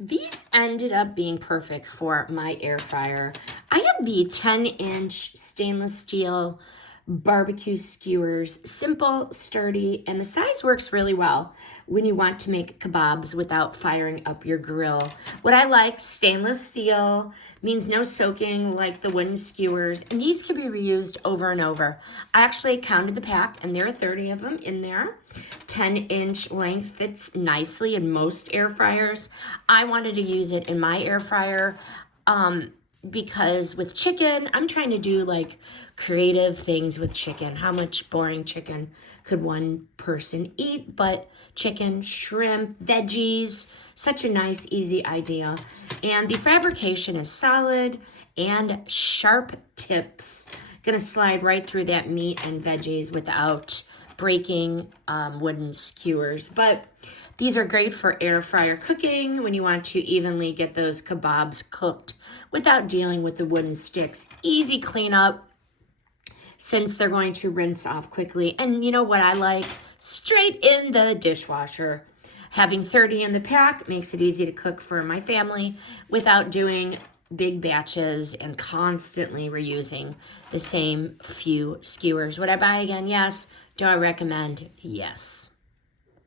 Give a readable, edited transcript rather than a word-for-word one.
These ended up being perfect for my air fryer. I have the 10-inch stainless steel barbecue skewers, simple, sturdy, and the size works really well when you want to make kebabs without firing up your grill. What I like, stainless steel, means no soaking like the wooden skewers, and these can be reused over and over. I actually counted the pack, and there are 30 of them in there. 10-inch length fits nicely in most air fryers. I wanted to use it in my air fryer because with chicken, I'm trying to do like creative things with chicken. How much boring chicken could one person eat? But chicken, shrimp, veggies, such a nice, easy idea. And the fabrication is solid and sharp tips. Gonna slide right through that meat and veggies without breaking wooden skewers. But these are great for air fryer cooking when you want to evenly get those kebabs cooked without dealing with the wooden sticks. Easy cleanup since they're going to rinse off quickly. And you know what I like? Straight in the dishwasher. Having 30 in the pack makes it easy to cook for my family without doing big batches and constantly reusing the same few skewers. Would I buy again? Yes. Do I recommend? Yes.